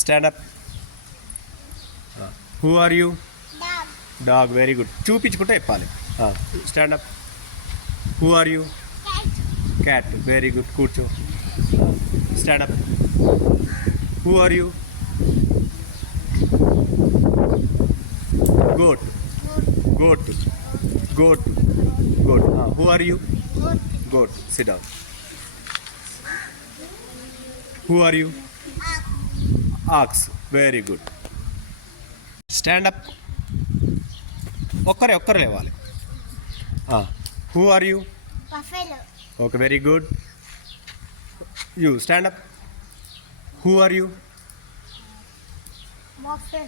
Stand up. Who are you? Dog. Dog. Very good. చూపించుకుంటే చెప్పాలి. Stand up. Who are you? Cat. Cat. Very good. కూర్చో. Stand up. Who are you? Goat. Goat. Goat. Goat. Who are you? Goat. Goat. Sit down. Who are you? Ox. Very good. Stand up. ఒక్కరే లేవాలి. Who are you? Buffalo. Okay, very good. You stand up. Who are you? Muffin.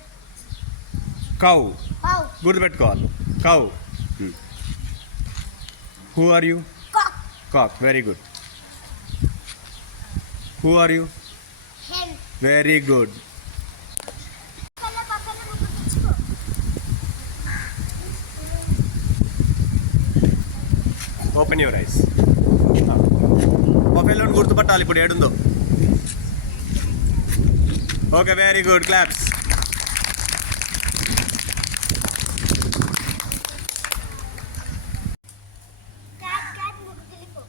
Cow. Cow. గుర్తుపెట్టుకోవాలి. Cow. Who are you? Cock. Cock. Very good. Who are you? Hen. Very good. పక్కన ముక్కు తెచ్చుకో. Open your eyes. బఫెలోని గుర్తుపట్టాలి ఇప్పుడు ఏడుందో. Okay, very good. Claps. Cat ముక్కు తెచ్చుకో.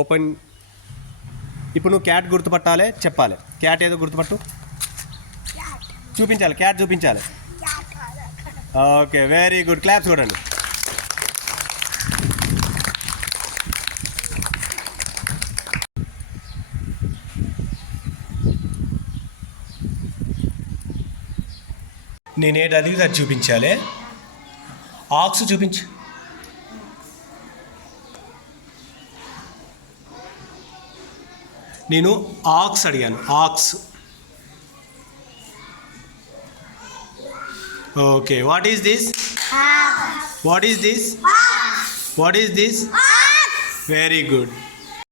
ఓపెన్. ఇప్పుడు నువ్వు క్యాట్ గుర్తుపట్టాలి, చెప్పాలి. క్యాట్ ఏదో గుర్తుపట్టు. Cat. చూపించాలి, క్యాట్ చూపించాలి. Cat అక్కడ. Okay, very good. క్లాప్స్ చూడండి. నేనేది అది అది చూపించాలి. ఆక్స్ చూపించు. నేను ఆక్స్ అడిగాను. Aux. Okay, what is this? What is this? What is this? Very good.